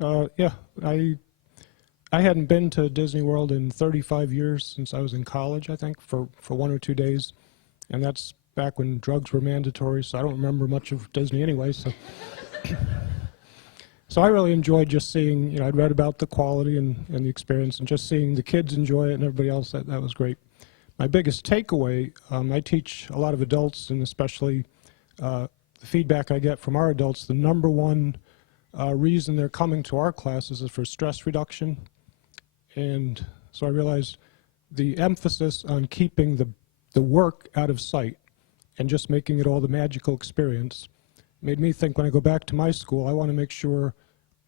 Yeah, I hadn't been to Disney World in 35 years since I was in college, I think, for 1 or 2 days. And that's back when drugs were mandatory, so I don't remember much of Disney anyway. So I really enjoyed just seeing, I'd read about the quality and the experience, and just seeing the kids enjoy it and everybody else, that was great. My biggest takeaway, I teach a lot of adults, and especially the feedback I get from our adults, the number one reason they're coming to our classes is for stress reduction. And so I realized the emphasis on keeping the work out of sight and just making it all the magical experience made me think, when I go back to my school, I want to make sure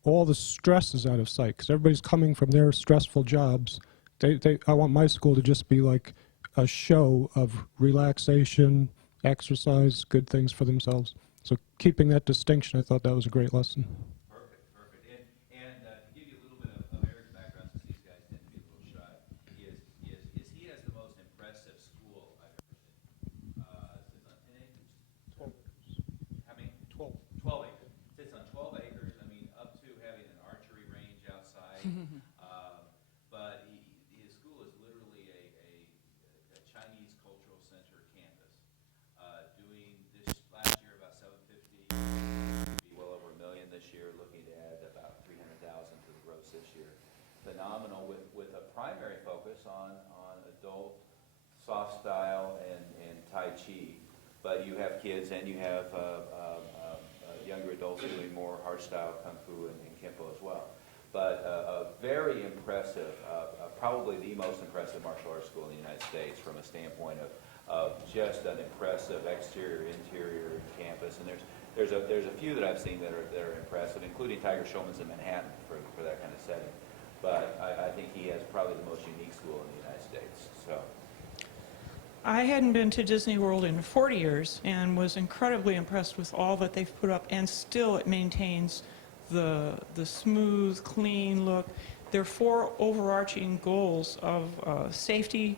all the stress is out of sight, because everybody's coming from their stressful jobs. I want my school to just be like a show of relaxation, exercise, good things for themselves. So keeping that distinction, I thought that was a great lesson. Perfect, perfect. And to give you a little bit of Eric's background, since these guys tend to be a little shy, is he has the most impressive school I've ever seen. Sits on 10 acres? 12. How many? 12. 12 acres. Sits on 12 acres, I mean, up to having an archery range outside. But his school is literally a Chinese cultural center campus. Doing this last year about 750, be well over $1 million this year, looking to add about 300,000 to the gross this year. Phenomenal, with a primary focus on adult soft style and Tai Chi. But you have kids and you have younger adults doing more hard style Kung Fu and Kempo as well. But a very impressive, probably the most impressive martial arts school in the United States from a standpoint of just an impressive exterior, interior campus. And there's a few that I've seen that are impressive, including Tiger Showman's in Manhattan for that kind of setting. But I think he has probably the most unique school in the United States. So. I hadn't been to Disney World in 40 years and was incredibly impressed with all that they've put up, and still it maintains the smooth, clean look. Their 4 overarching goals of safety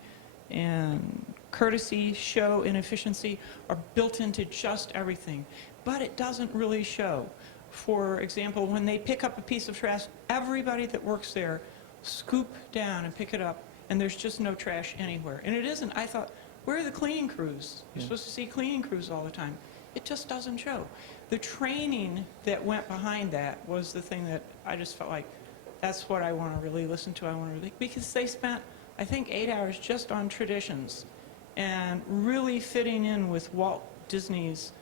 and courtesy, show, and efficiency are built into just everything. But it doesn't really show. For example, when they pick up a piece of trash, everybody that works there scoop down and pick it up, and there's just no trash anywhere. And it isn't. I thought, where are the cleaning crews? You're supposed to see cleaning crews all the time. It just doesn't show. The training that went behind that was the thing that I just felt like, that's what I want to really listen to. Because they spent, I think, 8 hours just on traditions and really fitting in with Walt Disney's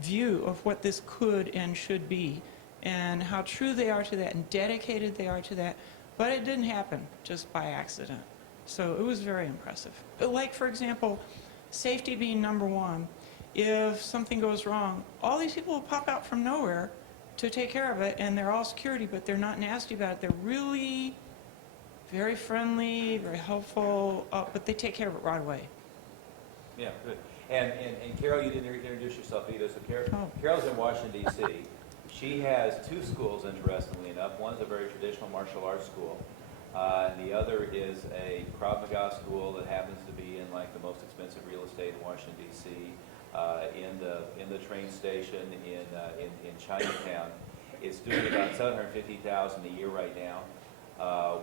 view of what this could and should be, and how true they are to that and dedicated they are to that. But it didn't happen just by accident. So it was very impressive. Like, for example, safety being number one. If something goes wrong, all these people will pop out from nowhere to take care of it, and they're all security, but they're not nasty about it. They're really very friendly, very helpful, but they take care of it right away. Yeah, good. And Carol, you didn't introduce yourself either. So Carol's in Washington, D.C. She has 2 schools, interestingly enough. One's a very traditional martial arts school. And the other is a Krav Maga school that happens to be in like the most expensive real estate in Washington, D.C., in the train station in Chinatown. It's doing about $750,000 a year right now,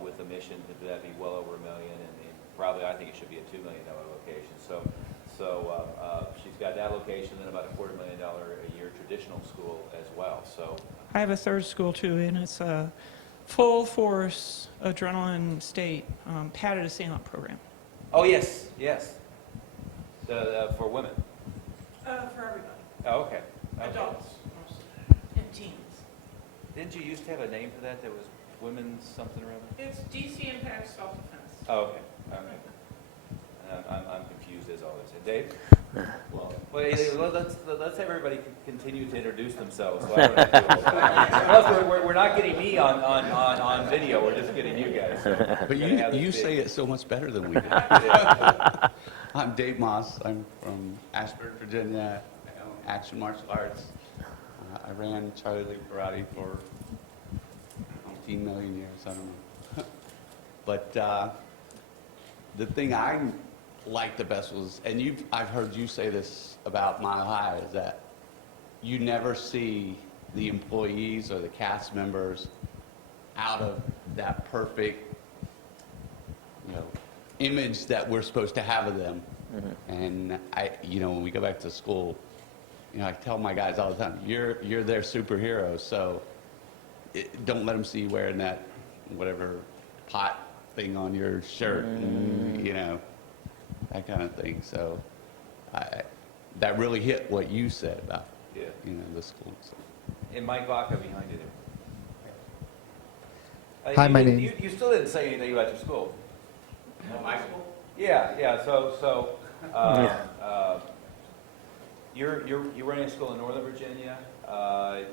with a mission to that be well over $1 million, and probably I think it should be a $2 million location. So she's got that location and about a $250,000 a year traditional school as well. So I have a third school too, and it's a full force adrenaline state padded assailant program. Oh yes, yes. For women. For everybody. Oh, okay. Adults and teens. Didn't you used to have a name for that? That was women's something or other. It's DC Impact Self-Defense. Oh, okay. Okay. I'm confused as always. And Dave? Well, let's have everybody continue to introduce themselves. So I don't have to do all that. Plus, we're not getting me on video. We're just getting you guys. So but you say it so much better than we do. Yeah. I'm Dave Moss. I'm from Ashburn, Virginia. I own Action Martial Arts. I ran Charlie League Karate for 15 million years. I don't know. But the thing I liked the best was, and I've heard you say this about Mile High, is that you never see the employees or the cast members out of that perfect, image that we're supposed to have of them. And when we go back to school, I tell my guys all the time, you're their superheroes, so don't let them see you wearing that whatever pot thing on your shirt, and, that kind of thing. So that really hit what you said about, the school. So. And Mike Vaca behind you there. Hi, my name- You still didn't say anything about your school. My school? Yeah. So, you're running a school in Northern Virginia.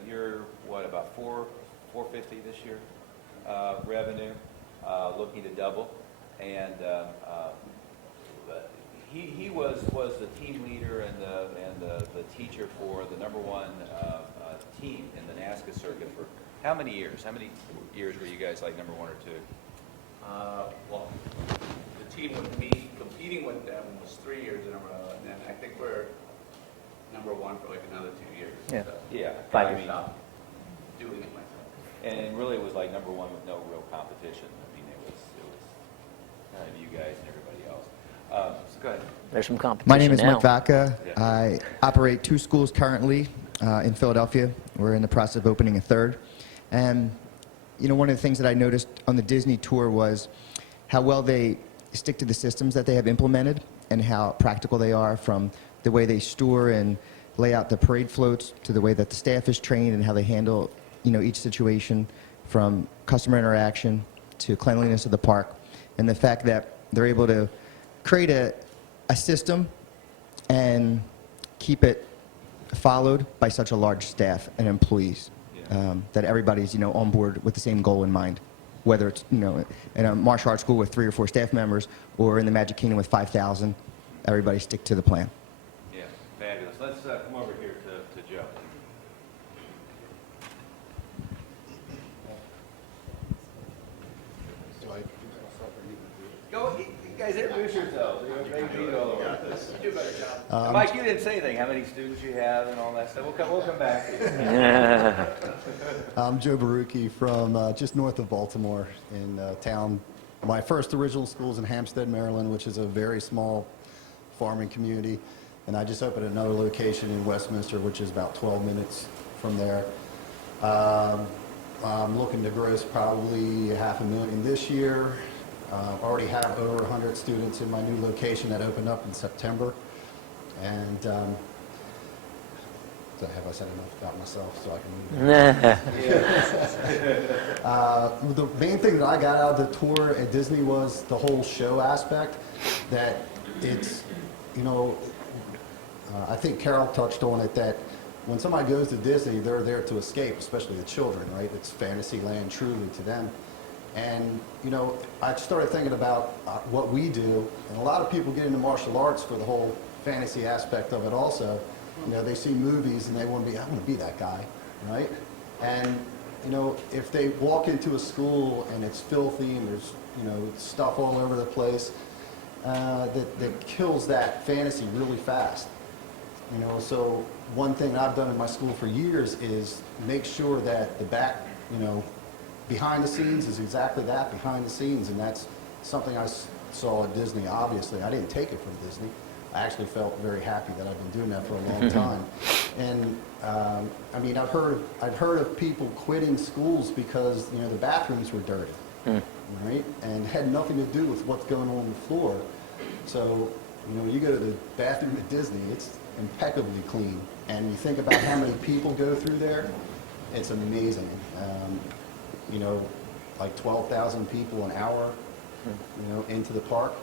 You're what, about 450 this year revenue, looking to double, and he was the team leader and the teacher for the #1 team in the NASCA circuit for how many years? How many years were you guys like #1 or 2? Well, the team with me competing with them was 3 years in a row, and then I think we're #1 for like another 2 years. Yeah. So Yeah, 5 I years. mean, stopped doing it myself. and really it was like #1 with no real competition. I mean, it was kind of you guys and everybody else. So go ahead. There's some competition My name is now. Mike Vaca. Yeah. I operate 2 schools currently in Philadelphia. We're in the process of opening a 3rd. And, one of the things that I noticed on the Disney tour was how well they stick to the systems that they have implemented and how practical they are, from the way they store and lay out the parade floats to the way that the staff is trained and how they handle, each situation, from customer interaction to cleanliness of the park. And the fact that they're able to create a system and keep it followed by such a large staff and employees, that everybody's on board with the same goal in mind, whether it's in a martial arts school with 3 or 4 staff members or in the Magic Kingdom with 5,000. Everybody stick to the plan. Yeah, fabulous. Let's come over here to Joe. Go, you guys introduce yourselves. They beat all over. You do a better job. Mike, you didn't say anything, how many students you have and all that stuff. We'll come back to you. I'm Joe Barucki from just north of Baltimore in town. My first original school is in Hampstead, Maryland, which is a very small farming community. And I just opened another location in Westminster, which is about 12 minutes from there. I'm looking to gross probably $500,000 this year. Already have over 100 students in my new location that opened up in September. And have I said enough about myself so I can move on? The main thing that I got out of the tour at Disney was the whole show aspect, that it's, I think Carol touched on it, that when somebody goes to Disney, they're there to escape, especially the children, right? It's fantasy land truly to them. And, I started thinking about what we do, and a lot of people get into martial arts for the whole fantasy aspect of it also. They see movies and they want to be, I want to be that guy, right? And, if they walk into a school and it's filthy and there's, stuff all over the place, that kills that fantasy really fast. So one thing I've done in my school for years is make sure that the back, behind the scenes is exactly that, behind the scenes, and that's something I saw at Disney, obviously. I didn't take it from Disney. I actually felt very happy that I've been doing that for a long time. And, I've heard of people quitting schools because, the bathrooms were dirty, right? And had nothing to do with what's going on the floor. So, you go to the bathroom at Disney, it's impeccably clean. And you think about how many people go through there, it's amazing. Like 12,000 people an hour, into the park,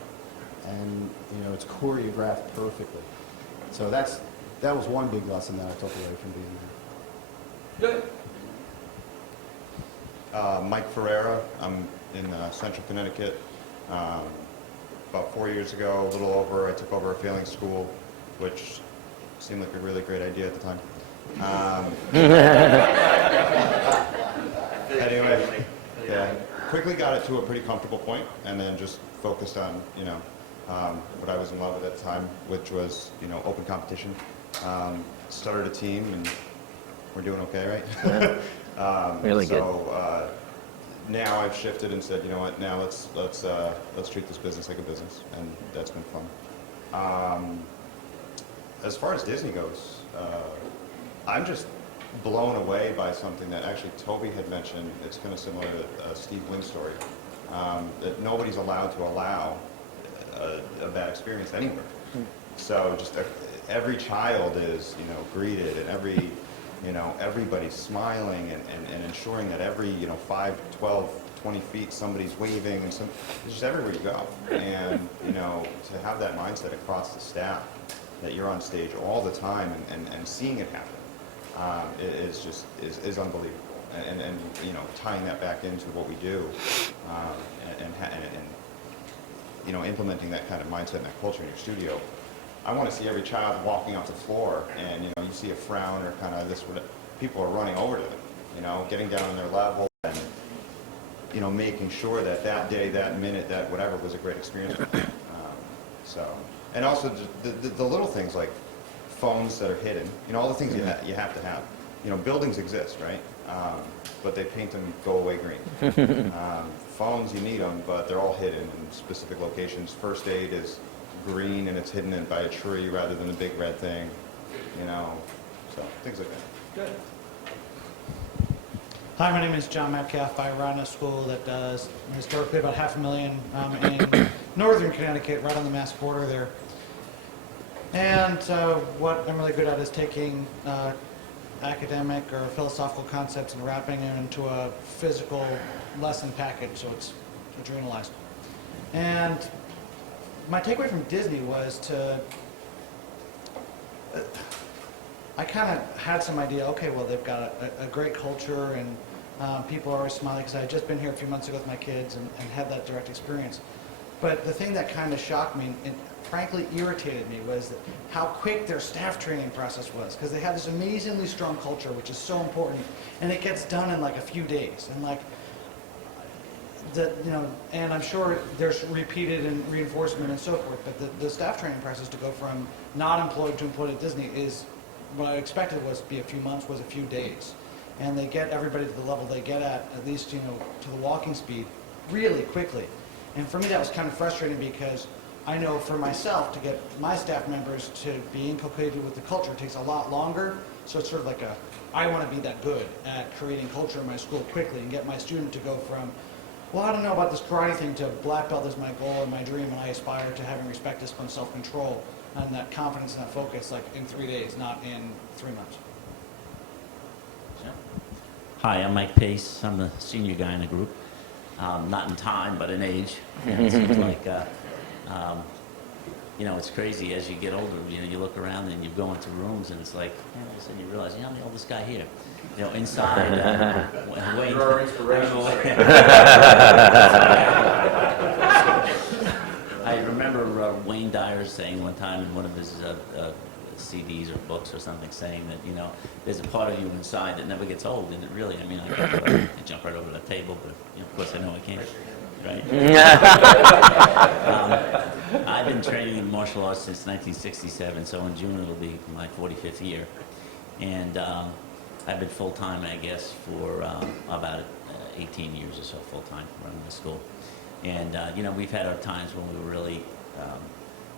and it's choreographed perfectly. So that was one big lesson that I took away from being there. Good. Mike Ferreira. I'm in Central Connecticut. About 4 years ago, a little over, I took over a failing school, which seemed like a really great idea at the time. Anyway, yeah, quickly got it to a pretty comfortable point, and then just focused on, what I was in love with at the time, which was, open competition. Started a team, and we're doing okay, right? Really good. So now I've shifted and said, you know what, now let's treat this business like a business, and that's been fun. As far as Disney goes, I'm just blown away by something that actually Toby had mentioned. It's kind of similar to Steve Wynn's story, that nobody's allowed to allow a bad experience anywhere. So just every child is, greeted, and everybody's smiling and ensuring that every, 5, 12, 20 feet somebody's waving, and it's just everywhere you go. And, to have that mindset across the staff, that you're on stage all the time and seeing it happen, is unbelievable. And tying that back into what we do, and implementing that kind of mindset and that culture in your studio. I want to see every child walking off the floor, and you see a frown or kind of this. People are running over to them, getting down on their level, and making sure that that day, that minute, that whatever was a great experience for them. And also the little things like phones that are hidden. All the things you have to have. Buildings exist, right? But they paint them go away green. Phones, you need them, but they're all hidden in specific locations. First aid is green and it's hidden by a tree rather than a big red thing, so things like that. Good. Hi, my name is John Metcalf. I run a school that does historically about $500,000 in northern Connecticut, right on the Mass border there. And what I'm really good at is taking academic or philosophical concepts and wrapping them into a physical lesson package, so it's adrenalized. And my takeaway from Disney was I kind of had some idea, okay, well, they've got a great culture, and people are always smiling, because I had just been here a few months ago with my kids and had that direct experience. But the thing that kind of shocked me and frankly irritated me was how quick their staff training process was, because they have this amazingly strong culture, which is so important, and it gets done in like a few days. And and I'm sure there's repeated and reinforcement and so forth, but the staff training process to go from not employed to employed at Disney is, what I expected was to be a few months, was a few days. And they get everybody to the level they get at least, to the walking speed really quickly. And for me that was kind of frustrating, because I know for myself, to get my staff members to be inculcated with the culture takes a lot longer. So it's sort of like I want to be that good at creating culture in my school quickly and get my student to go from, well, I don't know about this karate thing, to black belt is my goal and my dream, and I aspire to having respect, discipline, self-control, and that confidence and that focus, like in 3 days, not in 3 months. Hi, I'm Mike Pace. I'm the senior guy in the group. Not in time, but in age. And it seems like, it's crazy as you get older. You look around and you go into rooms, and it's like, all of a sudden you realize, I'm the oldest guy here. Inside, Wayne. You're our inspiration. I remember Wayne Dyer saying one time in one of his CDs or books or something, saying that, there's a part of you inside that never gets old, and it really, I jump right over the table, but of course I know I can't, right? I've been training in martial arts since 1967, so in June it'll be my 45th year, and I've been full-time, I guess, for about 18 years or so, full-time running the school. And, we've had our times when we were really,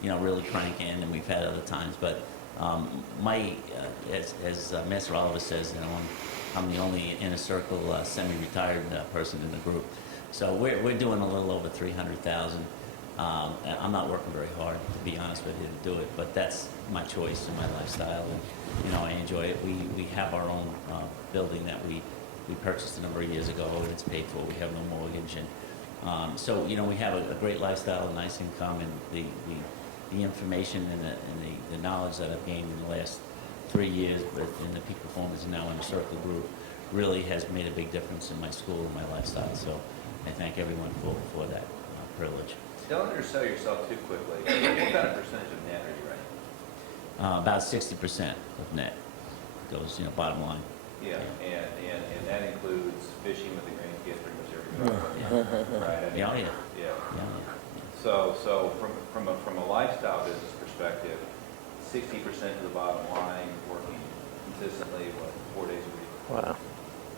really cranking, and we've had other times. But as Master Oliver says, I'm the only inner circle semi-retired person in the group. So we're doing a little over 300,000. I'm not working very hard, to be honest with you, to do it, but that's my choice and my lifestyle, and I enjoy it. We have our own building that we purchased a number of years ago, and it's paid for. We have no mortgage, and so we have a great lifestyle, a nice income, and the information and the knowledge that I've gained in the last 3 years, but in the peak performance and now in the circle group, really has made a big difference in my school and my lifestyle. So I thank everyone for that privilege. Don't undersell yourself too quickly. What kind of percentage of net are you running? About 60% of net goes, bottom line. Yeah, and that includes fishing with the grandkids pretty much every day. Right? Yeah. Yeah. So from a lifestyle business perspective, 60% to the bottom line, working consistently, 4 days a week. Wow.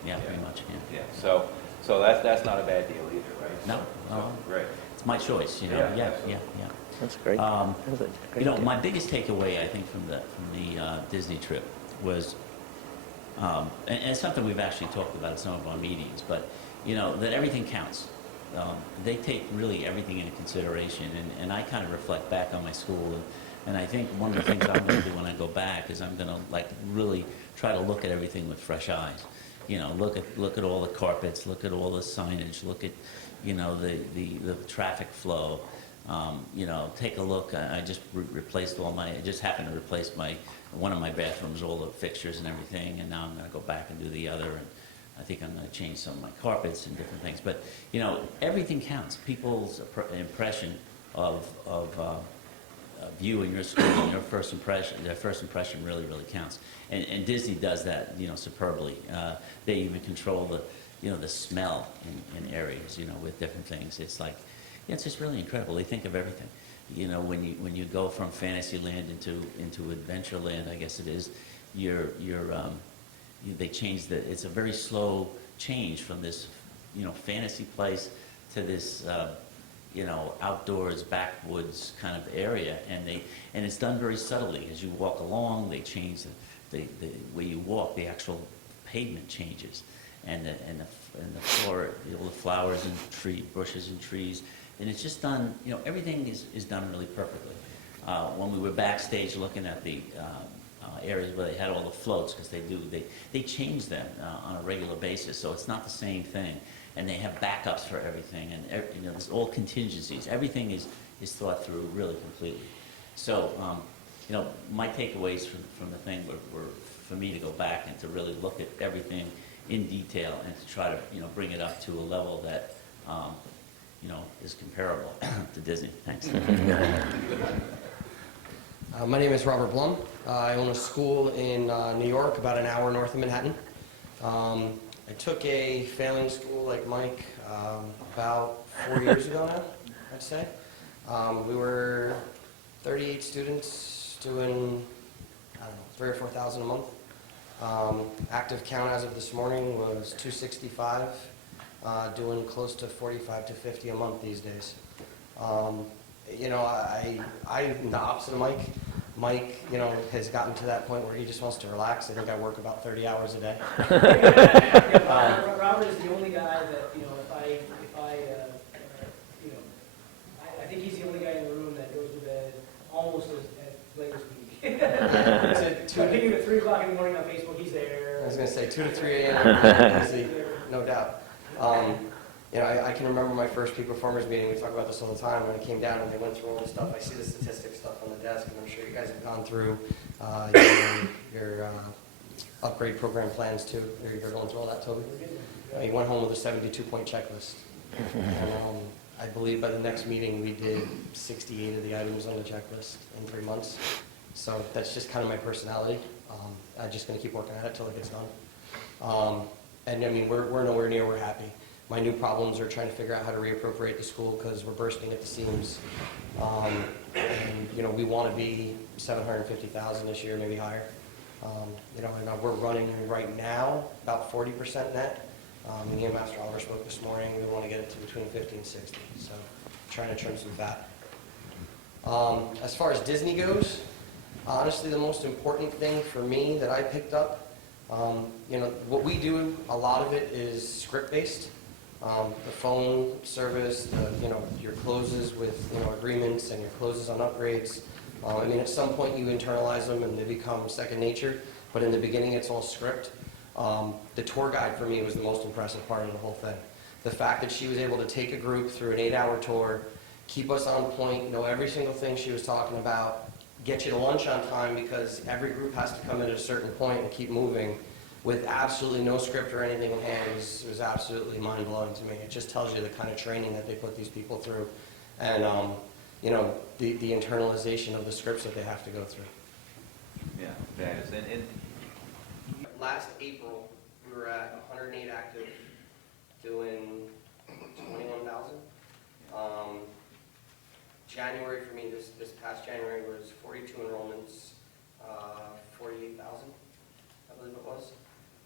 Yeah, pretty much. Yeah. Yeah. So that's not a bad deal either, right? No, So, right. it's my choice, you know, Yeah, yeah, absolutely. yeah. That's great. That's a great You know, idea. my biggest takeaway, I think, from the Disney trip was, and it's something we've actually talked about at some of our meetings, but, you know, that everything counts. They take really everything into consideration, and I kind of reflect back on my school, and I think one of the things I'm going to do when I go back is I'm going to, like, really try to look at everything with fresh eyes. You know, look at all the carpets, look at all the signage, look at, you know, the traffic flow. You know, take a look. I just replaced I just happened to replace one of my bathrooms, all the fixtures and everything, and now I'm going to go back and do the other. And I think I'm going to change some of my carpets and different things. But, you know, everything counts. People's impression of you and your school and your first impression, their first impression really, really counts. And Disney does that, you know, superbly. They even control the smell in areas, you know, with different things. It's like, yeah, it's just really incredible. They think of everything. You know, when you go from Fantasyland into Adventureland, I guess it is, they change it's a very slow change from this, you know, fantasy place to this, you know, outdoors, backwoods kind of area, and it's done very subtly. As you walk along, they change the way you walk. The actual pavement changes, and the floor, you know, the flowers and bushes and trees. And it's just done, you know, everything is done really perfectly. When we were backstage looking at the areas where they had all the floats, because they change them on a regular basis, so it's not the same thing. And they have backups for everything, and you know, there's all contingencies. Everything is thought through really completely. So, you know, my takeaways from the thing were for me to go back and to really look at everything in detail and to try to, you know, bring it up to a level that you know, is comparable to Disney. Thanks. My name is Robert Blum. I own a school in New York, about an hour north of Manhattan. I took a failing school like Mike about 4 years ago now, I'd say. We were 38 students doing, I don't know, 3,000 or 4,000 a month. Active count as of this morning was 265. Doing close to 45 to 50 a month these days. You know, I'm the opposite of Mike. Mike, you know, has gotten to that point where he just wants to relax. I think I work about 30 hours a day. Robert is the only guy that, you know, you know, I think he's the only guy in the room that goes to bed almost as late as me. So I think at 3 o'clock in the morning on Facebook, he's there. I was going to say 2 to 3 a.m. easy, no doubt. You know, I can remember my first peak performers meeting. We talk about this all the time. When I came down and they went through all the stuff, I see the statistics stuff on the desk, and I'm sure you guys have gone through your upgrade program plans too. You're going through all that, Toby. You went home with a 72-point checklist. And, I believe by the next meeting we did 68 of the items on the checklist in 3 months. So that's just kind of my personality. I'm just going to keep working at it till it gets done. And I mean, we're nowhere near we're happy. My new problems are trying to figure out how to reappropriate the school because we're bursting at the seams. And you know, we want to be 750,000 this year, maybe higher. You know, and we're running right now about 40% net. Me and Master Oliver spoke this morning. We want to get it to between 50 and 60. So, trying to trim some fat. As far as Disney goes, honestly, the most important thing for me that I picked up, you know, what we do, a lot of it is script-based. The phone service, you know, your closes with, you know, agreements and your closes on upgrades. I mean, at some point you internalize them and they become second nature, but in the beginning it's all script. The tour guide for me was the most impressive part of the whole thing. The fact that she was able to take a group through an 8-hour tour, keep us on point, know every single thing she was talking about, get you to lunch on time because every group has to come in at a certain point and keep moving with absolutely no script or anything in hand was absolutely mind-blowing to me. It just tells you the kind of training that they put these people through and, you know, the internalization of the scripts that they have to go through. Yeah, that is. And Last April, we were at 108 active, doing 21,000. January for me, this past January was 42 enrollments, 48,000, I believe it was.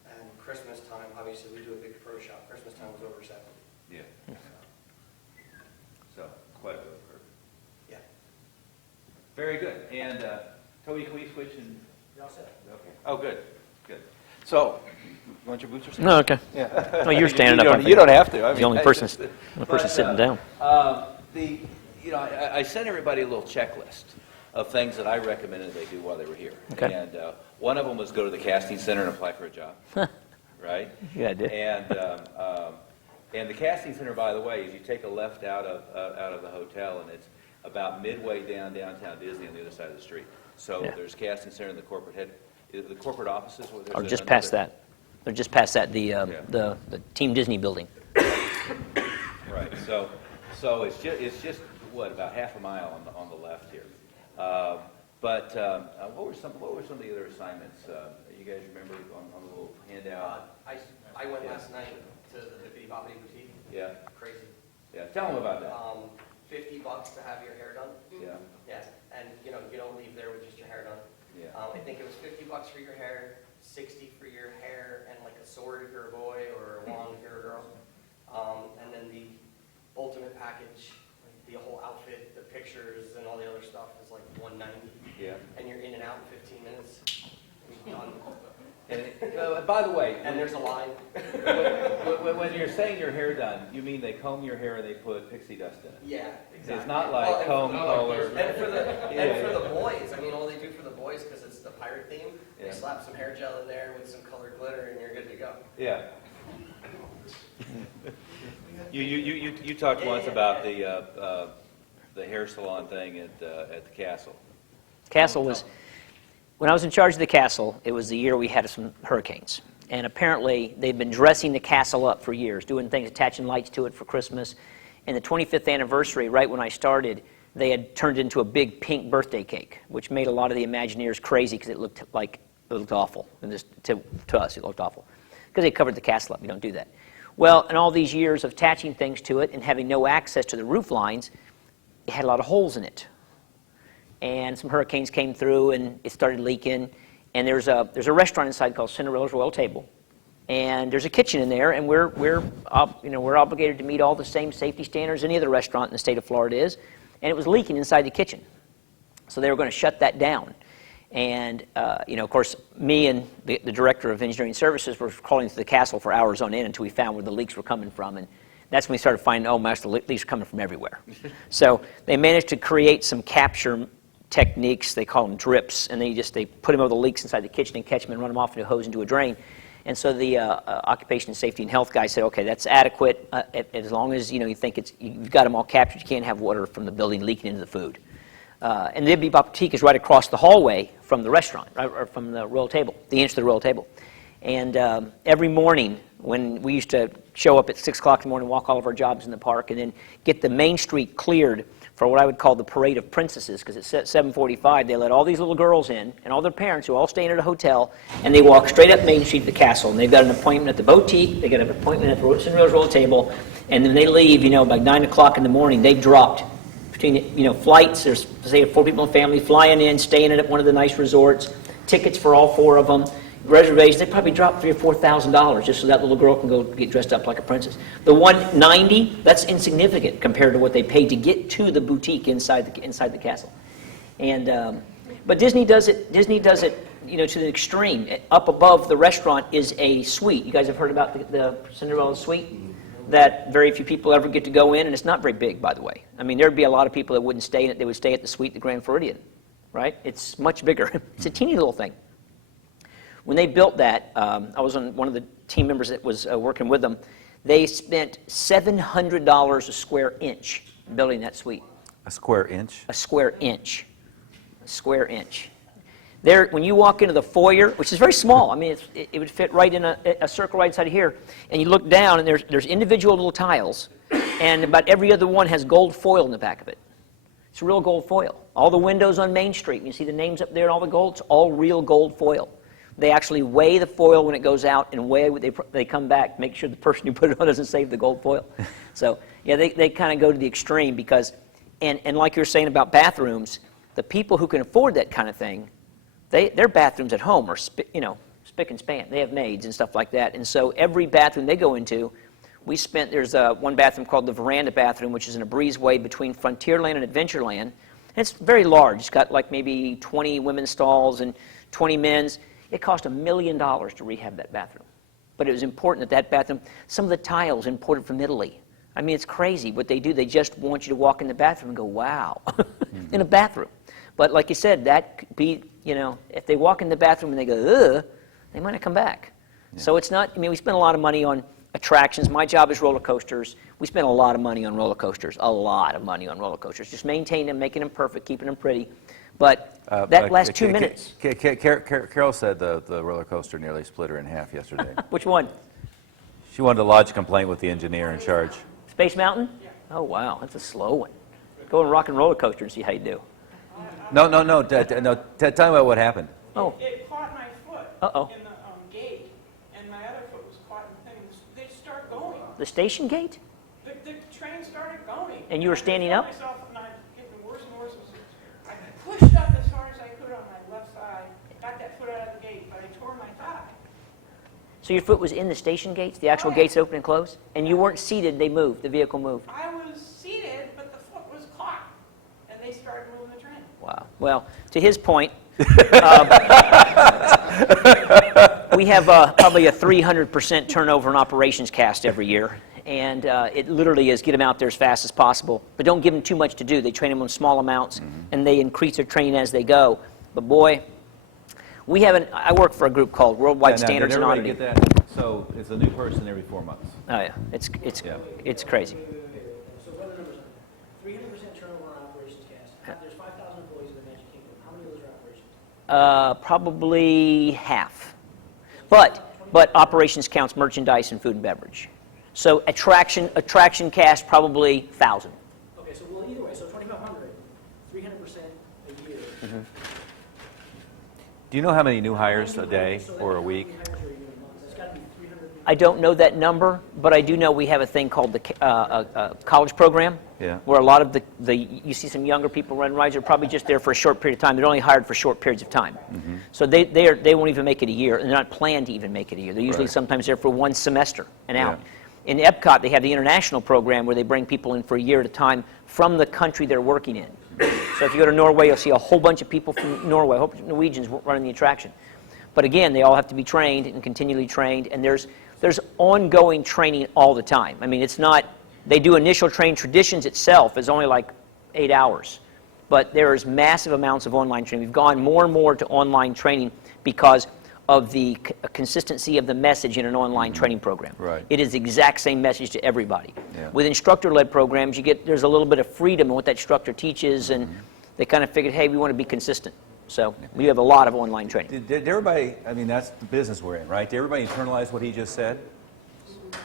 And Christmas time, obviously we do a big pro shop. Christmas time was over 70. Very good. And Toby, can we switch and? You're all set. Okay. Oh, good, good. So, you want your boots or something? No, okay. Yeah. No, you're standing you up. don't, you don't have to. I The only person sitting down. I sent everybody a little checklist of things that I recommended they do while they were here. Okay. And one of them was go to the casting center and apply for a job. Right? Yeah, I did. And the casting center, by the way, is you take a left out of the hotel, and it's about midway down downtown Disney on the other side of the street. So Yeah. there's casting center in the corporate offices. Where there's Or just past another- that. They're just past that, the Team Disney building. Right. So it's just what, about half a mile on the left here. But what were some of the other assignments you guys remember on the little handout? I went last night to the Bippity Boppity Boutique. Yeah. Crazy. Yeah. Tell them about that. $50 to have your hair done. Yeah. Yeah, and you don't leave there with just your hair done. Yeah. I think it was $50 for your hair, 60 for your hair, and like a sword if you're a boy or a wand if you're a girl. And then the ultimate package, like the whole outfit, the pictures, and all the other stuff is like $190. Yeah. And you're in and out in 15 minutes. Done. And by the way, And there's a line. when you're saying your hair done, you mean they comb your hair and they put pixie dust in it? Yeah, exactly. It's not like comb color. And for the Yeah. boys, I mean, all they do for the boys, because it's the pirate theme, Yeah. they slap some hair gel in there with some colored glitter, and you're good to go. Yeah. You talked once about the hair salon thing at the castle. Castle was, when I was in charge of the castle, it was the year we had some hurricanes. And apparently, they'd been dressing the castle up for years, doing things, attaching lights to it for Christmas. And the 25th anniversary, right when I started, they had turned it into a big pink birthday cake, which made a lot of the Imagineers crazy because it looked awful. And just to us, it looked awful. Because they covered the castle up. You don't do that. Well, in all these years of attaching things to it and having no access to the roof lines, it had a lot of holes in it. And some hurricanes came through, and it started leaking. And there's a restaurant inside called Cinderella's Royal Table, and there's a kitchen in there, and we're obligated to meet all the same safety standards any other restaurant in the state of Florida is, and it was leaking inside the kitchen, so they were going to shut that down. And of course, me and the director of engineering services were crawling through the castle for hours on end until we found where the leaks were coming from, and that's when we started finding, oh, the leaks are coming from everywhere. So they managed to create some capture techniques. They call them drips, and they put them over the leaks inside the kitchen and catch them and run them off into a hose into a drain. And so the occupation safety and health guy said, okay, that's adequate as long as you think you've got them all captured. You can't have water from the building leaking into the food. And the Bippity Boppity Boutique is right across the hallway from the restaurant, right, or from the Royal Table, the entrance to the Royal Table. And every morning when we used to show up at 6 o'clock in the morning, walk all of our jobs in the park, and then get the main street cleared for what I would call the Parade of Princesses, because at 7:45 they let all these little girls in and all their parents who are all staying at a hotel, and they walk straight up Main Street to the castle, and they've got an appointment at the boutique, they got an appointment at the Cinderella's Royal Table, and then they leave, by 9 o'clock in the morning. They've dropped between, flights. There's, say, 4 people in the family flying in, staying at one of the nice resorts, tickets for all 4 of them, reservations. They probably dropped $3,000 or $4,000 just so that little girl can go get dressed up like a princess. The $190, that's insignificant compared to what they paid to get to the boutique inside the castle. And but Disney does it to the extreme. Up above the restaurant is a suite. You guys have heard about the Cinderella suite? That very few people ever get to go in, and it's not very big, by the way. I mean, there'd be a lot of people that wouldn't stay in it. They would stay at the suite, the Grand Floridian, right? It's much bigger. It's a teeny little thing. When they built that, I was on one of the team members that was working with them. They spent $700 a square inch building that suite. A square inch? A square inch. A square inch. There, when you walk into the foyer, which is very small, I mean, it would fit right in a circle right inside of here, and you look down, and there's individual little tiles, and about every other one has gold foil in the back of it. It's real gold foil. All the windows on Main Street, you see the names up there and all the gold, it's all real gold foil. They actually weigh the foil when it goes out, and they come back, make sure the person who put it on doesn't save the gold foil. So, yeah, they kind of go to the extreme because, and like you were saying about bathrooms, the people who can afford that kind of thing, their bathrooms at home are spick and span. They have maids and stuff like that. And so every bathroom they go into, there's one bathroom called the veranda bathroom, which is in a breezeway between Frontierland and Adventureland. And it's very large. It's got like maybe 20 women's stalls and 20 men's. It cost $1 million to rehab that bathroom. But it was important that that bathroom, some of the tiles imported from Italy. I mean, it's crazy what they do. They just want you to walk in the bathroom and go, wow, in a bathroom. But like you said, that could be, you know, if they walk in the bathroom and they go, ugh, they might not come back. Yeah. So it's not, I mean, we spend a lot of money on attractions. My job is roller coasters. We spend a lot of money on roller coasters, a lot of money on roller coasters. Just maintain them, making them perfect, keeping them pretty. But that last 2 minutes. Carol said the roller coaster nearly split her in half yesterday. Which one? She wanted to lodge a complaint with the engineer in charge. Space Mountain? Yeah. Oh, wow, that's a slow one. Go and rock and roller coaster and see how you do. No. Tell me about what happened. Oh. It caught my foot in the gate, and my other foot was caught in the thing. They start going. The station gate? The train started going. And you were standing up? Myself, and I'm getting worse and worse. I pushed up as far as I could on my left side, got that foot out of the gate, but I tore my thigh. So your foot was in the station gates, the actual gates open and close? And you weren't seated, they moved, the vehicle moved? I was seated, but the foot was caught, and they started moving the train. Wow. Well, to his point, we have probably a 300% turnover in operations cast every year. And it literally is get them out there as fast as possible. But don't give them too much to do. They train them on small amounts, and they increase their training as they go. But boy, we haven't. I work for a group called Worldwide Standards and Auditing. Get that? So it's a new person every 4 months. Oh yeah, it's crazy. So what are the numbers on that? 300% turnover on operations cast. There's 5,000 employees in the Magic Kingdom. How many of those are operations? Probably half. But operations counts merchandise and food and beverage. So attraction cast probably 1,000. Okay, so well either way, so 2,500, 300% a year. Mm-hmm. Do you know how many new hires a day or a week? I don't know that number, but I do know we have a thing called the college program, where a lot of you see some younger people run rides. They're probably just there for a short period of time. They're only hired for short periods of time. Mm-hmm. So they won't even make it a year, and they're not planned to even make it a year. They're usually sometimes there for one semester and out. In Epcot, they have the international program where they bring people in for a year at a time from the country they're working in. So if you go to Norway, you'll see a whole bunch of people from Norway, a whole bunch of Norwegians running the attraction. But again, they all have to be trained and continually trained, and there's ongoing training all the time. I mean, it's not, they do initial training. Traditions itself is only like 8 hours. But there's massive amounts of online training. We've gone more and more to online training because of the consistency of the message in an online training program. Right. It is the exact same message to everybody. Yeah. With instructor-led programs, there's a little bit of freedom in what that instructor teaches, and they kind of figured, hey, we want to be consistent. So we have a lot of online training. Did everybody, I mean, that's the business we're in, right? Did everybody internalize what he just said?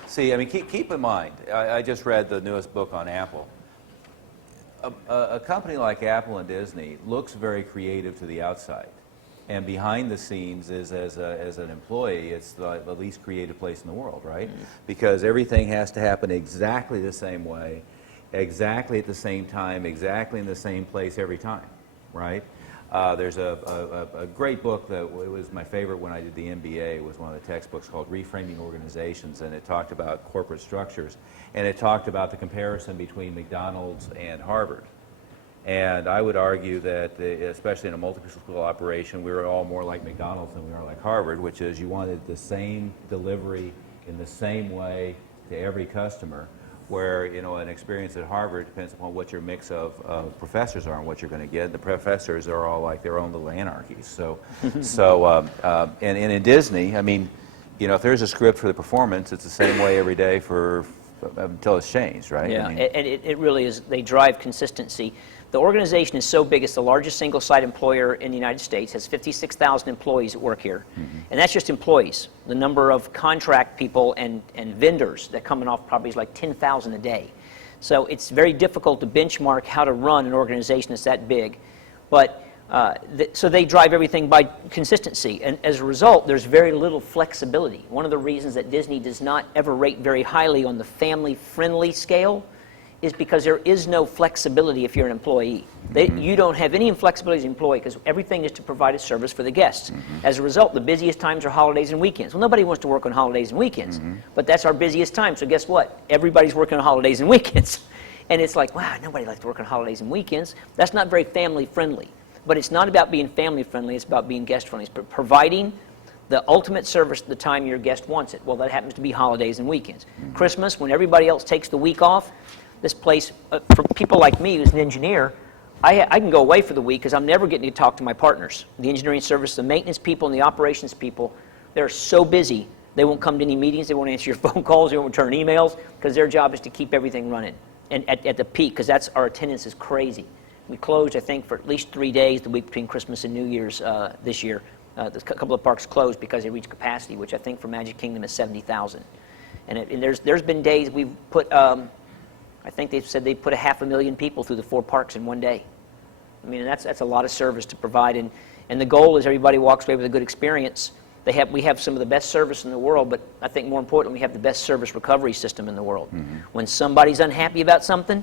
See, I mean, keep in mind, I just read the newest book on Apple. A company like Apple and Disney looks very creative to the outside. And behind the scenes is, as an employee, it's the least creative place in the world, right? Mm-hmm. Because everything has to happen exactly the same way, exactly at the same time, exactly in the same place every time, right? There's a great book that was my favorite when I did the MBA. It was one of the textbooks called Reframing Organizations, and it talked about corporate structures. And it talked about the comparison between McDonald's and Harvard. And I would argue that, especially in a multi-school operation, we were all more like McDonald's than we are like Harvard, which is you wanted the same delivery in the same way to every customer, where, you know, an experience at Harvard depends upon what your mix of professors are and what you're going to get. The professors are all like their own little anarchies. So, and in Disney, I mean, you know, if there's a script for the performance, it's the same way every day until it's changed, right? Yeah, I mean, and it really is. They drive consistency. The organization is so big, it's the largest single-site employer in the United States, has 56,000 employees that work here. Mm-hmm. And that's just employees. The number of contract people and vendors that coming off probably is like 10,000 a day. So it's very difficult to benchmark how to run an organization that's that big. But so they drive everything by consistency. And as a result, there's very little flexibility. One of the reasons that Disney does not ever rate very highly on the family-friendly scale is because there is no flexibility if you're an employee. You don't have any flexibility as an employee because everything is to provide a service for the guests. As a result, the busiest times are holidays and weekends. Well, nobody wants to work on holidays and weekends, but that's our busiest time. So guess what? Everybody's working on holidays and weekends. And it's like, wow, nobody likes to work on holidays and weekends. That's not very family friendly. But it's not about being family friendly, it's about being guest friendly. It's providing the ultimate service at the time your guest wants it. Well, that happens to be holidays and weekends. Christmas, when everybody else takes the week off, this place, for people like me who's an engineer, I can go away for the week because I'm never getting to talk to my partners. The engineering service, the maintenance people, and the operations people, they're so busy, they won't come to any meetings, they won't answer your phone calls, they won't return emails, because their job is to keep everything running. And at the peak, because that's our attendance is crazy. We closed, I think, for at least 3 days the week between Christmas and New Year's this year. A couple of parks closed because they reached capacity, which I think for Magic Kingdom is 70,000. And there's been days we've put, I think they've said they put 500,000 people through the 4 parks in one day. I mean, that's a lot of service to provide. And the goal is everybody walks away with a good experience. We have some of the best service in the world, but I think more importantly, we have the best service recovery system in the world. When somebody's unhappy about something,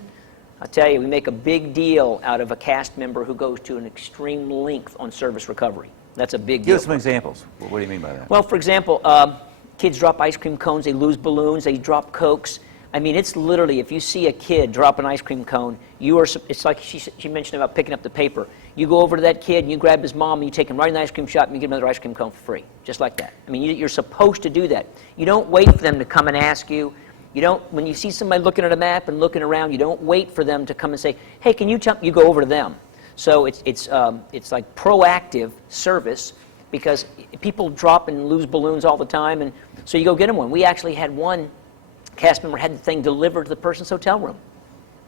I tell you, we make a big deal out of a cast member who goes to an extreme length on service recovery. That's a big deal. Give us some examples. What do you mean by that? Well, for example, kids drop ice cream cones, they lose balloons, they drop Cokes. I mean, it's literally, if you see a kid drop an ice cream cone, it's like she mentioned about picking up the paper. You go over to that kid and you grab his mom and you take him right in the ice cream shop and you give him another ice cream cone for free, just like that. I mean, you're supposed to do that. You don't wait for them to come and ask you. You don't, when you see somebody looking at a map and looking around, you don't wait for them to come and say, hey, can you jump? You go over to them. So it's like proactive service, because people drop and lose balloons all the time, and so you go get them one. We actually had one cast member had the thing delivered to the person's hotel room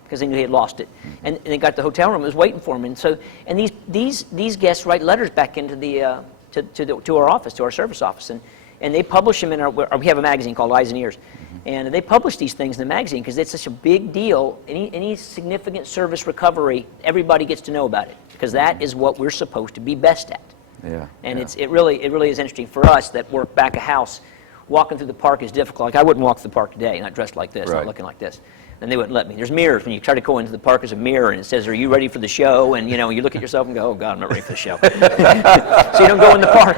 because they knew he had lost it, and they got to the hotel room. It was waiting for him, and these guests write letters back into the to our office, to our service office, and they publish them in our. We have a magazine called Eyes and Ears, and they publish these things in the magazine because it's such a big deal. Any significant service recovery, everybody gets to know about it because that is what we're supposed to be best at. Yeah. And it really is interesting for us that work back of house. Walking through the park is difficult. Like I wouldn't walk through the park today, not dressed like this, not looking like this. And they wouldn't let me. There's mirrors. When you try to go into the park, there's a mirror, and it says, "Are you ready for the show?" And you look at yourself and go, "Oh God, I'm not ready for the show." So you don't go in the park.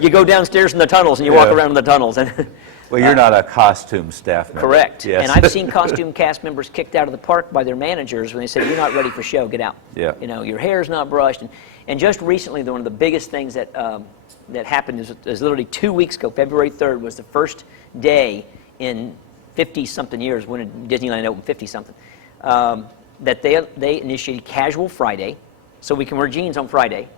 You go downstairs in the tunnels and you walk around in the tunnels. And well, you're not a costume staff member. Correct. Yes. And I've seen costume cast members kicked out of the park by their managers when they said, "You're not ready for show. Get out." Yeah. Your hair's not brushed. And just recently, one of the biggest things that happened is literally 2 weeks ago. February 3rd was the first day in 50-something years, when Disneyland opened 50-something, that they initiated Casual Friday, so we can wear jeans on Friday,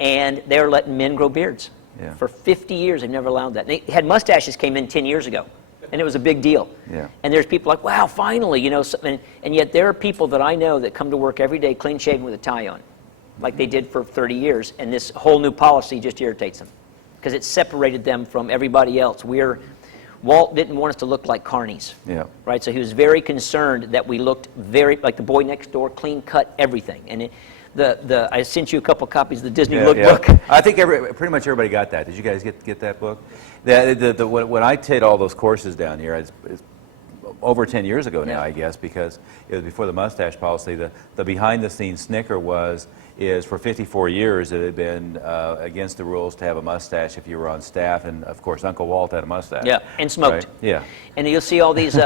and they're letting men grow beards. Yeah. For 50 years, they've never allowed that. They had mustaches came in 10 years ago, and it was a big deal. Yeah. And there's people like, wow, finally, and yet there are people that I know that come to work every day clean-shaven with a tie on, like they did for 30 years, and this whole new policy just irritates them because it separated them from everybody else. Walt didn't want us to look like carnies, right? So he was very concerned that we looked very like the boy next door, clean cut, everything. And I sent you a couple copies of the Disney Lookbook. I think pretty much everybody got that. Did you guys get that book? When I did all those courses down here, it's over 10 years ago now, I guess, because it was before the mustache policy. The behind-the-scenes snicker is for 54 years it had been against the rules to have a mustache if you were on staff, and of course Uncle Walt had a mustache. Yeah, and smoked. Right? Yeah. And you'll see all these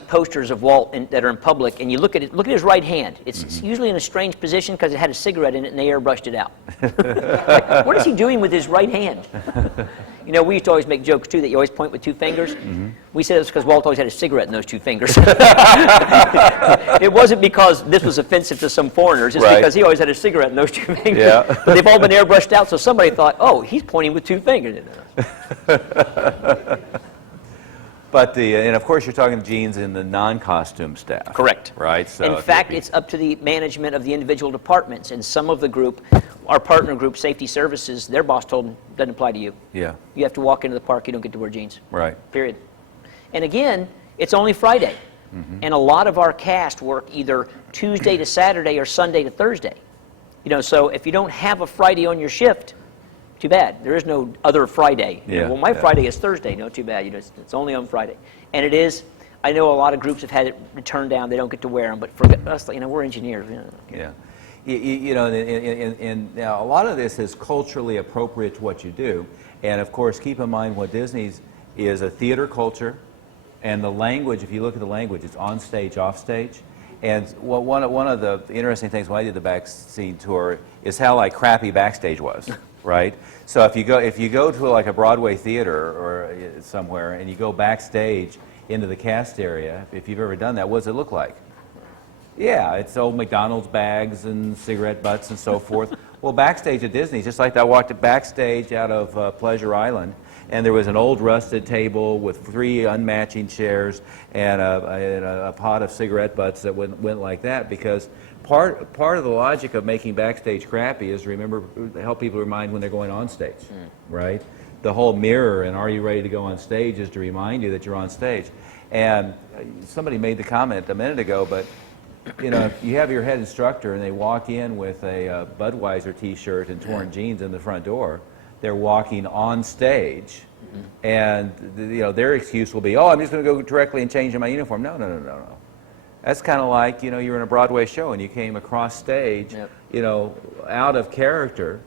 posters of Walt that are in public, and you look at his right hand. It's usually in a strange position because it had a cigarette in it and they airbrushed it out. Like, what is he doing with his right hand? We used to always make jokes too that you always point with 2 fingers. We said it's because Walt always had a cigarette in those 2 fingers. It wasn't because this was offensive to some foreigners. It's because he always had a cigarette in those 2 fingers. Yeah. But they've all been airbrushed out, so somebody thought, oh, he's pointing with 2 fingers. But and of course you're talking jeans in the non-costume staff. Correct. Right. So in fact, it's up to the management of the individual departments. And some of the group, our partner group, Safety Services, their boss told them, doesn't apply to you. Yeah. You have to walk into the park. You don't get to wear jeans. Right. Period. And again, it's only Friday. And a lot of our cast work either Tuesday to Saturday or Sunday to Thursday. So if you don't have a Friday on your shift, too bad. There is no other Friday. Well, my Friday is Thursday. No, too bad. It's only on Friday. And it is. I know a lot of groups have had it turned down. They don't get to wear them. But for us, we're engineers. Yeah. And now a lot of this is culturally appropriate to what you do. And of course, keep in mind what Disney's is a theater culture, and the language. If you look at the language, it's on stage, off stage. And one of the interesting things when I did the backstage tour is how like crappy backstage was, right? So if you go to like a Broadway theater or somewhere and you go backstage into the cast area, if you've ever done that, what does it look like? Yeah, it's old McDonald's bags and cigarette butts and so forth. Well, backstage at Disney, just like that, I walked backstage out of Pleasure Island, and there was an old rusted table with 3 unmatching chairs and a pot of cigarette butts that went like that, because part of the logic of making backstage crappy is help people remind when they're going on stage, right? The whole mirror and are you ready to go on stage is to remind you that you're on stage. And somebody made the comment a minute ago, but you know, if you have your head instructor and they walk in with a Budweiser t-shirt and torn jeans in the front door, they're walking on stage, and you know, their excuse will be, oh, I'm just going to go directly and change in my uniform. No. That's kind of like, you know, you're in a Broadway show and you came across stage, you know, out of character,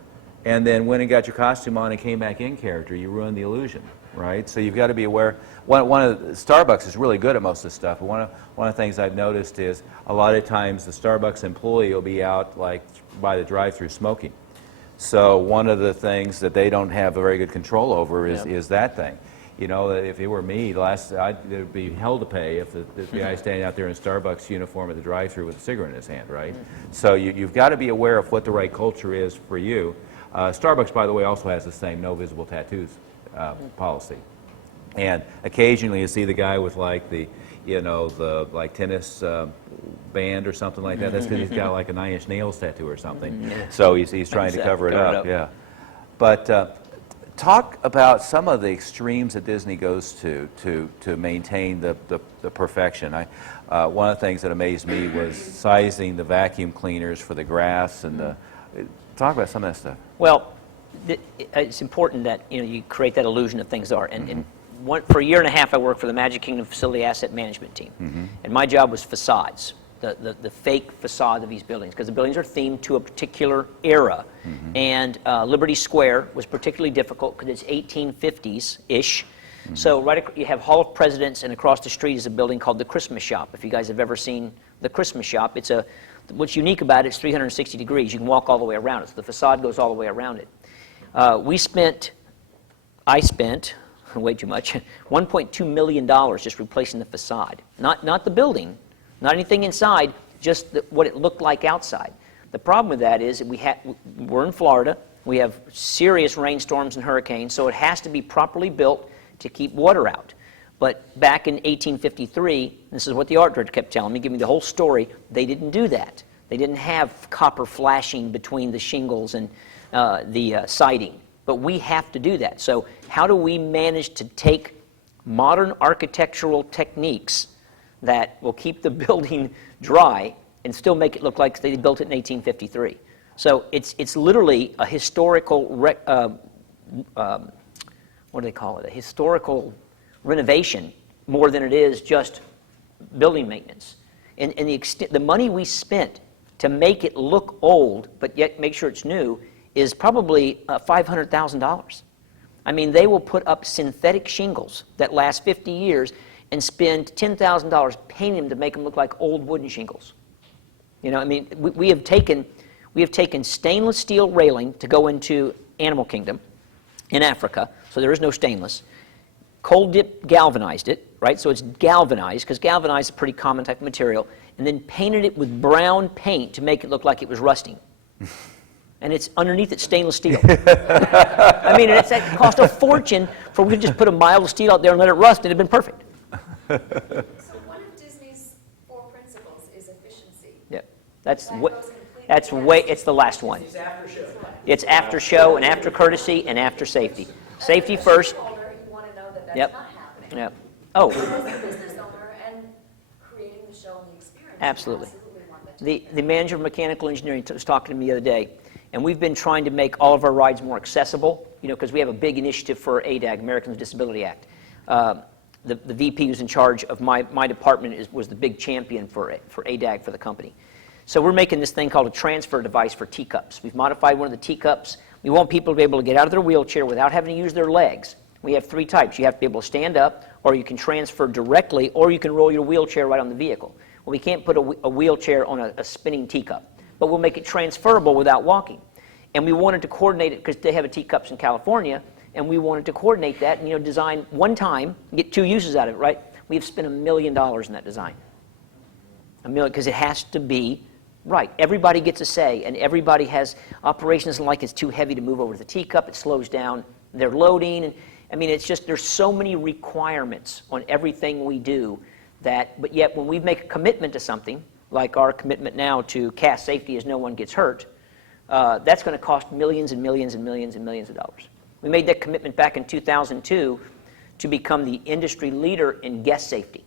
and then went and got your costume on and came back in character. You ruined the illusion, right? So you've got to be aware. One of Starbucks is really good at most of this stuff. One of the things I've noticed is a lot of times the Starbucks employee will be out like by the drive-thru smoking. So one of the things that they don't have a very good control over is that thing. You know, if it were me, there'd be hell to pay if the guy standing out there in a Starbucks uniform at the drive-thru with a cigarette in his hand, right? So you've got to be aware of what the right culture is for you. Starbucks, by the way, also has the same no visible tattoos policy. And occasionally you see the guy with like the like tennis band or something like that. That's because he's got like a 9 Inch Nails tattoo or something. So he's trying to cover it up. Yeah. But talk about some of the extremes that Disney goes to maintain the perfection. One of the things that amazed me was sizing the vacuum cleaners for the grass and talk about some of that stuff. Well, it's important that you create that illusion of things are. And for a year and a half, I worked for the Magic Kingdom Facility Asset Management team, and my job was facades, the fake facade of these buildings, because the buildings are themed to a particular era. And Liberty Square was particularly difficult because it's 1850s-ish. So you have Hall of Presidents, and across the street is a building called the Christmas Shop. If you guys have ever seen the Christmas Shop, what's unique about it is 360 degrees. You can walk all the way around it, so the facade goes all the way around it. I spent way too much, $1.2 million just replacing the facade. Not the building, not anything inside, just what it looked like outside. The problem with that is that we're in Florida, we have serious rainstorms and hurricanes, so it has to be properly built to keep water out. But back in 1853, this is what the art director kept telling me, giving me the whole story, they didn't do that. They didn't have copper flashing between the shingles and the siding. But we have to do that. So how do we manage to take modern architectural techniques that will keep the building dry and still make it look like they built it in 1853? So it's literally a historical, what do they call it? A historical renovation more than it is just building maintenance. And the money we spent to make it look old but yet make sure it's new is probably $500,000. I mean, they will put up synthetic shingles that last 50 years and spend $10,000 painting them to make them look like old wooden shingles. You know, I mean, we have taken stainless steel railing to go into Animal Kingdom in Africa, so there is no stainless. Cold dip galvanized it, right? So it's galvanized, because galvanized is a pretty common type of material, and then painted it with brown paint to make it look like it was rusting. And it's underneath it stainless steel. I mean, it cost a fortune for we could just put a mile of steel out there and let it rust, and it'd been perfect. So one of Disney's 4 principles is efficiency. Yeah, it's the last one. It's after show. It's after show and after courtesy and after safety. Safety first. As a business owner, you want to know that that's Yep. not happening. Yep. Oh, As a business owner and creating the show and the experience, absolutely. you absolutely want that to The manager of mechanical engineering was talking to me the other day, and we've been trying to make all of our rides more accessible, because we have a big initiative for ADAG, Americans with Disability Act. The VP who's in charge of my department was the big champion for ADAG for the company. So we're making this thing called a transfer device for teacups. We've modified one of the teacups. We want people to be able to get out of their wheelchair without having to use their legs. We have 3 types. You have to be able to stand up, or you can transfer directly, or you can roll your wheelchair right on the vehicle. Well, we can't put a wheelchair on a spinning teacup, but we'll make it transferable without walking. And we wanted to coordinate it because they have a teacups in California, and we wanted to coordinate that and design one time, get 2 uses out of it, right? We've spent $1 million in that design. $1 million, because it has to be right. Everybody gets a say, and everybody has operations like it's too heavy to move over to the teacup. It slows down their loading. And, I mean, it's just there's so many requirements on everything we do that, but yet when we make a commitment to something, like our commitment now to cast safety as no one gets hurt, that's going to cost millions and millions and millions and millions of dollars. We made that commitment back in 2002 to become the industry leader in guest safety.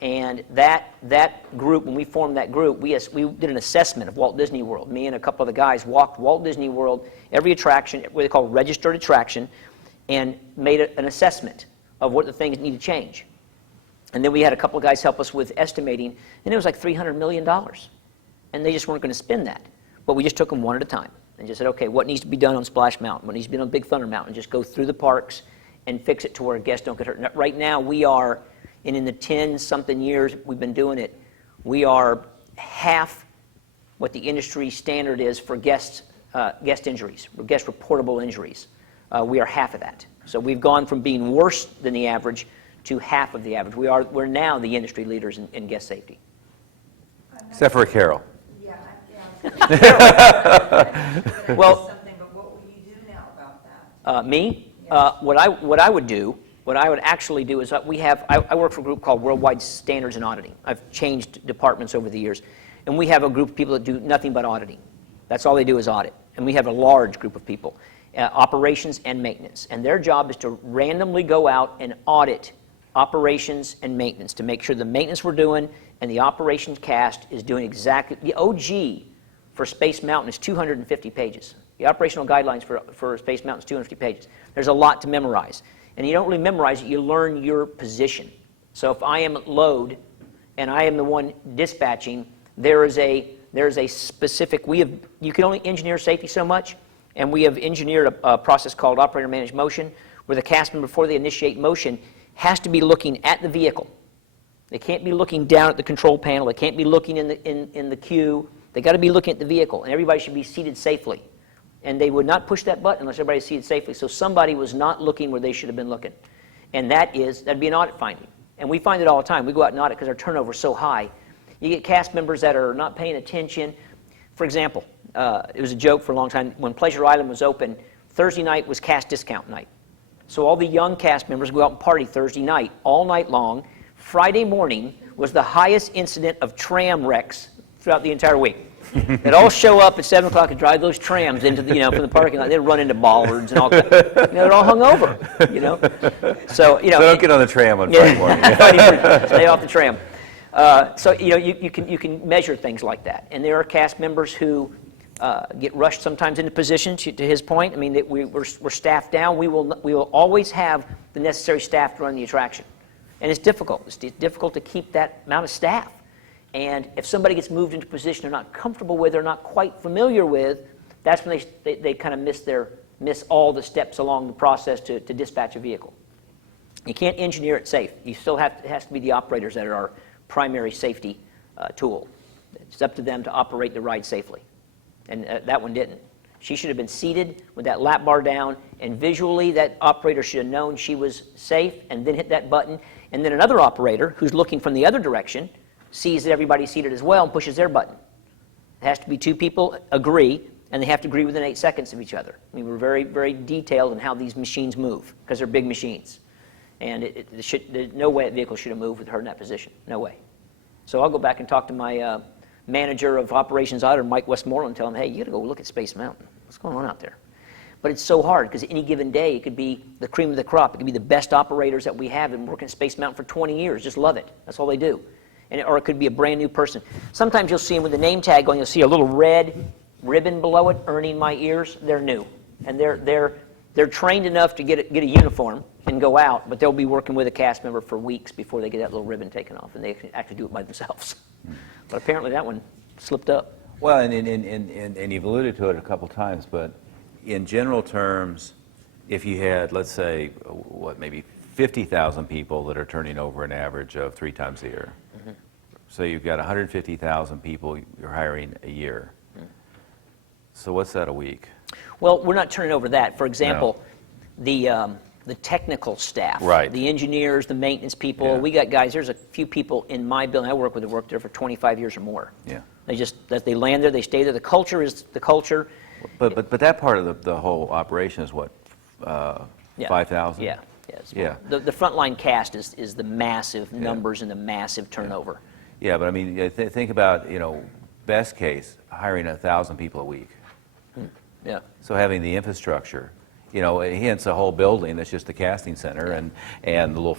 And that group, when we formed that group, we did an assessment of Walt Disney World. Me and a couple of the guys walked Walt Disney World, every attraction, what they call registered attraction, and made an assessment of what the things need to change. And then we had a couple of guys help us with estimating, and it was like $300 million. And they just weren't going to spend that. But we just took them one at a time and just said, okay, what needs to be done on Splash Mountain? What needs to be done on Big Thunder Mountain? Just go through the parks and fix it to where guests don't get hurt. Right now, we are, and in the 10-something years we've been doing it, we are half what the industry standard is for guest injuries, guest reportable injuries. We are half of that. So we've gone from being worse than the average to half of the average. We're now the industry leaders in guest safety. Except for Carol. Yeah, Well, something, but what will you do now about that? Me? Yes. What I would actually do is I work for a group called Worldwide Standards in Auditing. I've changed departments over the years. And we have a group of people that do nothing but auditing. That's all they do is audit. And we have a large group of people, operations and maintenance. And their job is to randomly go out and audit operations and maintenance to make sure the maintenance we're doing and the operations cast is doing exactly. The OG for Space Mountain is 250 pages. The operational guidelines for Space Mountain is 250 pages. There's a lot to memorize. And you don't really memorize it, you learn your position. So if I am at load and I am the one dispatching, there is a specific, you can only engineer safety so much, and we have engineered a process called operator managed motion, where the cast member, before they initiate motion, has to be looking at the vehicle. They can't be looking down at the control panel. They can't be looking in the queue. They got to be looking at the vehicle, and everybody should be seated safely. And they would not push that button unless everybody's seated safely. So somebody was not looking where they should have been looking. And that'd be an audit finding. And we find it all the time. We go out and audit because our turnover is so high. You get cast members that are not paying attention. For example, it was a joke for a long time. When Pleasure Island was open, Thursday night was cast discount night. So all the young cast members go out and party Thursday night, all night long. Friday morning was the highest incident of tram wrecks throughout the entire week. They'd all show up at 7 o'clock and drive those trams into the, from the parking lot. They'd run into bollards and all that. They're all hungover, So, So don't get on the tram on Friday morning. Stay off the tram. So, you can measure things like that. And there are cast members who get rushed sometimes into position, to his point. I mean, we're staffed down. We will always have the necessary staff to run the attraction. And it's difficult. It's difficult to keep that amount of staff. And if somebody gets moved into a position they're not comfortable with, they're not quite familiar with, that's when they kind of miss all the steps along the process to dispatch a vehicle. You can't engineer it safe. You still it has to be the operators that are our primary safety tool. It's up to them to operate the ride safely. And that one didn't. She should have been seated with that lap bar down, and visually that operator should have known she was safe and then hit that button. And then another operator who's looking from the other direction sees that everybody's seated as well and pushes their button. It has to be 2 people agree, and they have to agree within 8 seconds of each other. I mean, we're very, very detailed in how these machines move, because they're big machines. And there's no way a vehicle should have moved with her in that position. No way. So I'll go back and talk to my manager of operations auditor, Mike Westmoreland, and tell him, hey, you got to go look at Space Mountain. What's going on out there? But it's so hard, because any given day, it could be the cream of the crop. It could be the best operators that we have and working at Space Mountain for 20 years. Just love it. That's all they do. Or it could be a brand new person. Sometimes you'll see them with the name tag on. You'll see a little red ribbon below it, earning my ears. They're new, and they're trained enough to get a uniform and go out. But they'll be working with a cast member for weeks before they get that little ribbon taken off, and they can actually do it by themselves. But apparently that one slipped up. Well, and you've alluded to it a couple times, but in general terms, if you had, let's say, maybe 50,000 people that are turning over an average of 3 times a year, So you've got 150,000 people you're hiring a year. So what's that a week? Well, we're not turning over that. For example, the technical staff, Right. the engineers, the maintenance people. Yeah. We got guys. There's a few people in my building I work with that worked there for 25 years or more. Yeah. They land there, they stay there. The culture is the culture. But that part of the whole operation is what, Yeah. 5,000? Yeah. Yeah. it's Yeah. The frontline cast is the massive numbers and the massive turnover. Yeah, but I mean, think about, best case, hiring 1,000 people a week. Yeah. So having the infrastructure, hence a whole building that's just the casting center and the little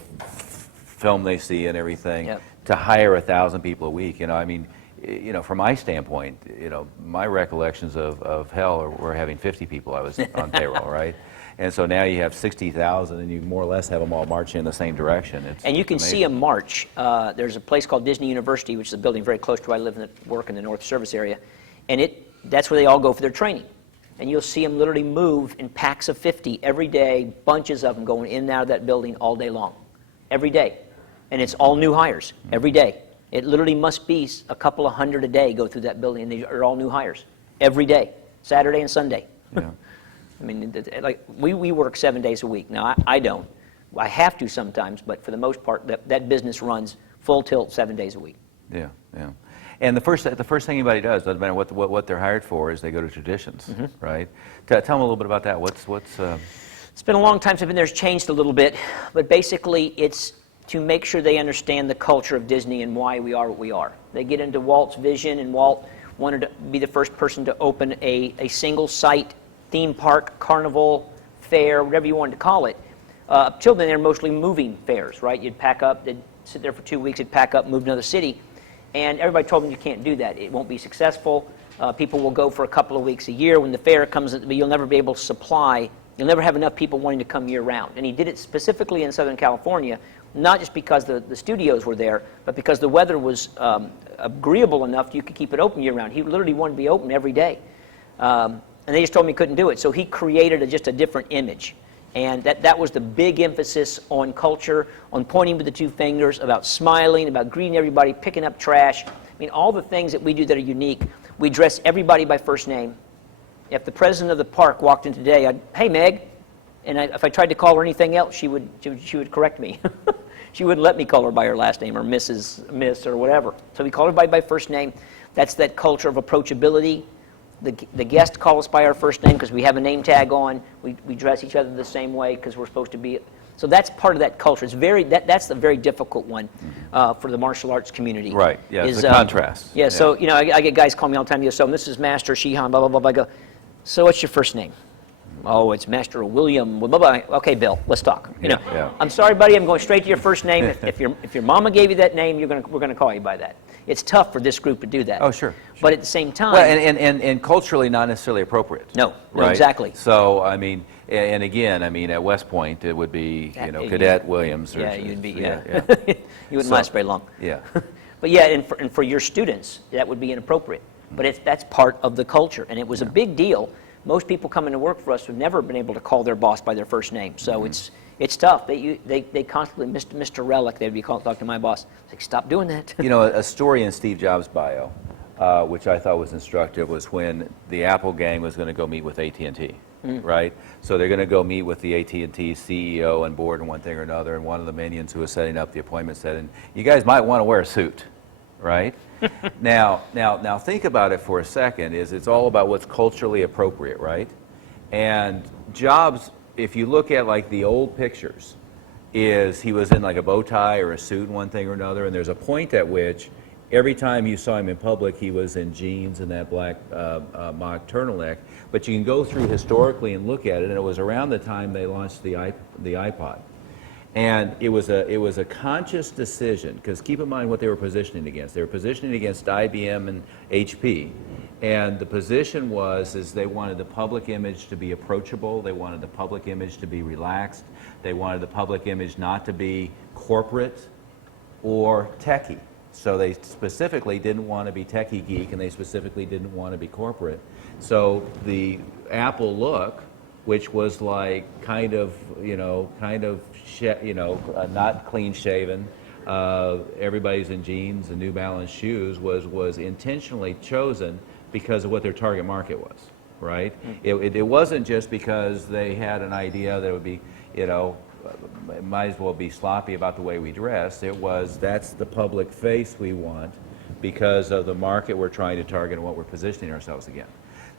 film they see and everything, Yep. to hire 1,000 people a week. From my standpoint, my recollections of hell were having 50 people I was on payroll, right? And so now you have 60,000, and you more or less have them all marching in the same direction. And you can see them march. There's a place called Disney University, which is a building very close to where I live and work in the North Service area, and that's where they all go for their training. And you'll see them literally move in packs of 50 every day, bunches of them going in and out of that building all day long, every day. And it's all new hires every day. It literally must be a couple of hundred a day go through that building, and they are all new hires every day, Saturday and Sunday. Yeah. I mean, we work 7 days a week. Now, I don't. I have to sometimes, but for the most part, that business runs full tilt 7 days a week. Yeah, yeah. And the first thing anybody does, doesn't matter what they're hired for, is they go to traditions, right? Tell them a little bit about that. It's been a long time since I've been there. It's changed a little bit, but basically it's to make sure they understand the culture of Disney and why we are what we are. They get into Walt's vision, and Walt wanted to be the first person to open a single site theme park, carnival, fair, whatever you wanted to call it. Till then, they're mostly moving fairs, right? You'd pack up, they'd sit there for 2 weeks, they'd pack up, move to another city. And everybody told them you can't do that. It won't be successful. People will go for a couple of weeks a year. When the fair comes, you'll never be able to supply. You'll never have enough people wanting to come year-round. And he did it specifically in Southern California, not just because the studios were there, but because the weather was agreeable enough you could keep it open year-round. He literally wanted to be open every day. And they just told me he couldn't do it. So he created just a different image. And that was the big emphasis on culture, on pointing with the two fingers, about smiling, about greeting everybody, picking up trash. I mean, all the things that we do that are unique. We dress everybody by first name. If the president of the park walked in today, hey, Meg. And if I tried to call her anything else, she would correct me. She wouldn't let me call her by her last name or Miss or whatever. So we call everybody by first name. That's that culture of approachability. The guests call us by our first name because we have a name tag on. We dress each other the same way because we're supposed to be. So that's part of that culture. It's that's the very difficult one for the martial arts community. Right. Yeah. It's the contrast. Yeah. So I get guys call me all the time. They go, so this is Master Shihan, blah blah blah blah. I go, so what's your first name? Oh, it's Master William. Blah, blah, blah. Okay, Bill, let's talk. Yeah. I'm sorry, buddy. I'm going straight to your first name. If your mama gave you that name, we're gonna call you by that. It's tough for this group to do that. Oh, sure. But at the same time, Well, and culturally not necessarily appropriate. No, right? exactly. So I mean, and again, I mean, at West Point it would be Cadet Williams. Or, yeah, you'd be yeah. you wouldn't last very long. Yeah. But yeah, and for your students, that would be inappropriate. But that's part of the culture, and it was a big deal. Most people coming to work for us have never been able to call their boss by their first name, so it's tough. They constantly, Mr. Relic, they'd be talking to my boss. It's like, stop doing that. A story in Steve Jobs' bio, which I thought was instructive, was when the Apple gang was going to go meet with AT&T, right? So they're going to go meet with the AT&T CEO and board and one thing or another, and one of the minions who was setting up the appointment said, and you guys might want to wear a suit, right? Now think about it for a second. It's all about what's culturally appropriate, right? And Jobs, if you look at like the old pictures, he was in like a bow tie or a suit, one thing or another, and there's a point at which every time you saw him in public, he was in jeans and that black mock turtleneck. But you can go through historically and look at it, and it was around the time they launched the iPod. And it was a conscious decision, because keep in mind what they were positioning against. They were positioning against IBM and HP. And the position is they wanted the public image to be approachable. They wanted the public image to be relaxed. They wanted the public image not to be corporate or techie. So they specifically didn't want to be techie geek, and they specifically didn't want to be corporate. So the Apple look, which was like kind of not clean shaven, everybody's in jeans and New Balance shoes was intentionally chosen because of what their target market was, right? It wasn't just because they had an idea that it would be, you know, it might as well be sloppy about the way we dress. It was, that's the public face we want because of the market we're trying to target and what we're positioning ourselves against.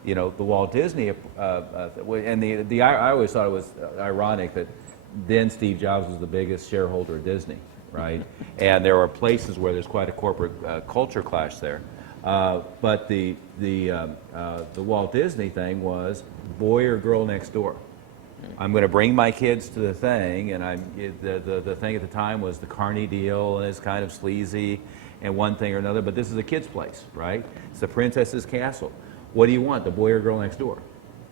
You know, the Walt Disney, and I always thought it was ironic that then Steve Jobs was the biggest shareholder of Disney, right? And there are places where there's quite a corporate culture clash there. But the Walt Disney thing was boy or girl next door. I'm going to bring my kids to the thing, and the thing at the time was the Carney deal, and it's kind of sleazy, and one thing or another. But this is a kid's place, right? It's the princess's castle. What do you want, the boy or girl next door?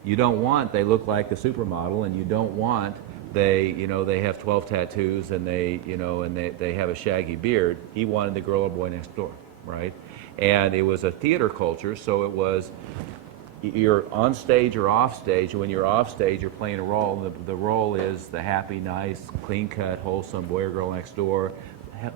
You don't want they look like the supermodel, and you don't want they have 12 tattoos and they have a shaggy beard. He wanted the girl or boy next door, right? And it was a theater culture, so it was you're on stage or off stage. And when you're off stage, you're playing a role. The role is the happy, nice, clean-cut, wholesome boy or girl next door,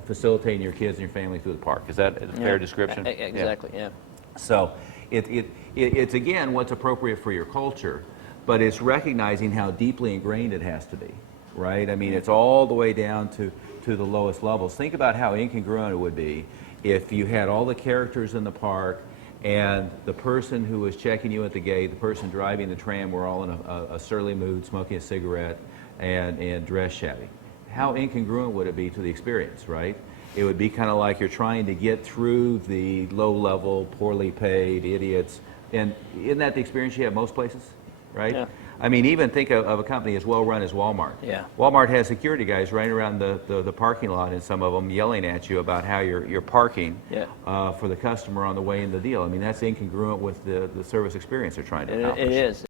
facilitating your kids and your family through the park. Is that a fair description? Exactly, yeah. So it's again what's appropriate for your culture, but it's recognizing how deeply ingrained it has to be, right? I mean, it's all the way down to the lowest levels. Think about how incongruent it would be if you had all the characters in the park and the person who was checking you at the gate, the person driving the tram were all in a surly mood, smoking a cigarette and dressed shabby. How incongruent would it be to the experience, right? It would be kind of like you're trying to get through the low-level, poorly paid idiots. And isn't that the experience you have most places, right? Yeah. I mean, even think of a company as well-run as Walmart. Yeah. Walmart has security guys running around the parking lot, and some of them yelling at you about how you're parking for the customer on the way in the deal. I mean, that's incongruent with the service experience they're trying to accomplish. It is.